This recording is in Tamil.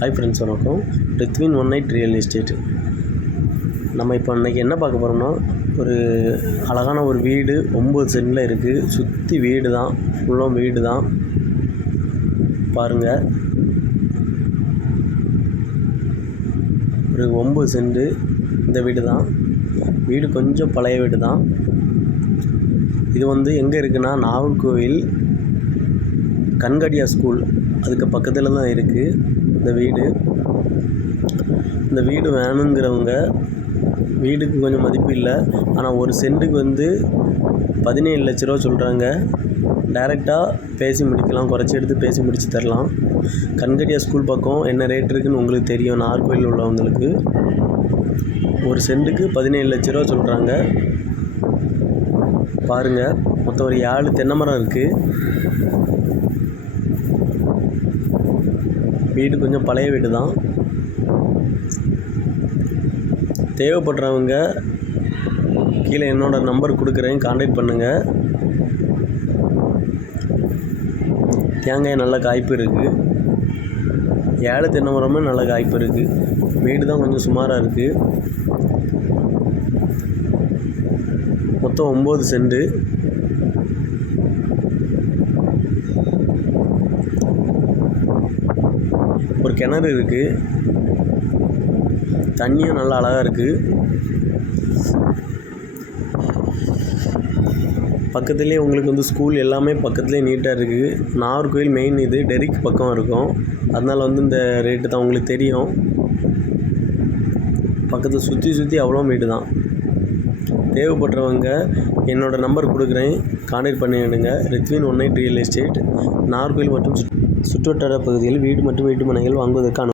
ஹாய் ஃப்ரெண்ட்ஸ், வணக்கம். Rithvin 1 real estate. நம்ம இப்போ இன்றைக்கி என்ன பார்க்க போகிறோம்னா, ஒரு அழகான ஒரு வீடு 9 சென்டில் இருக்குது. சுற்றி வீடு தான், ஃபுல்லாக வீடு தான். பாருங்கள், ஒரு 9 சென்ட் இந்த வீடு தான். வீடு கொஞ்சம் பழைய வீடு தான். இது வந்து எங்கே இருக்குன்னா, நாகர்கோவில் கண்காடியா ஸ்கூல் அதுக்கு பக்கத்தில் தான் இருக்குது இந்த வீடு. இந்த வீடு வேணுங்கிறவங்க, வீடுக்கு கொஞ்சம் மதிப்பு இல்லை, ஆனால் ஒரு சென்ட்டுக்கு வந்து 17 லட்ச ரூபா சொல்கிறாங்க. டைரெக்டாக பேசி முடிக்கலாம், குறைச்சி எடுத்து பேசி முடித்து தரலாம். கண்காடியா ஸ்கூல் பக்கம் என்ன ரேட் இருக்குதுன்னு உங்களுக்கு தெரியும். நாகர்கோவில் உள்ளவங்களுக்கு ஒரு சென்ட்டுக்கு 17 லட்ச ரூபா சொல்கிறாங்க. பாருங்கள், மொத்தம் ஒரு 7 தென்னை மரம் இருக்குது. வீடு கொஞ்சம் பழைய வீடு தான். தேவைப்படுறவங்க கீழே என்னோடய நம்பர் கொடுக்குறேன், கான்டாக்ட் பண்ணுங்கள். தேங்காய் நல்ல காய்ப்பு இருக்குது. 7 தென்னை மரமே நல்ல காய்ப்பு இருக்குது. வீடு தான் கொஞ்சம் சுமாராக இருக்குது. மொத்தம் 9 சென்ட். ஒரு கிணறு இருக்குது. தண்ணியும் நல்லா அழகாக இருக்குது. பக்கத்துலேயே உங்களுக்கு வந்து ஸ்கூல் எல்லாமே பக்கத்துலேயே நீட்டாக இருக்குது. நாகர்கோவில் மெயின் இது டெரிக் பக்கம் இருக்கும். அதனால் வந்து இந்த ரேட்டு தான் உங்களுக்கு தெரியும். பக்கத்தில் சுற்றி அவ்வளோ வீடு தான். தேவைப்படுறவங்க என்னோடய நம்பர் கொடுக்குறேன், கான்டாக்ட் பண்ணிடுங்க. Rithvin 1 real estate. நாகர்கோவில் மற்றும் சுற்றுவட்டார பகுதியில் வீடு மற்றும் வீட்டு மனைகள் வாங்குவதற்கு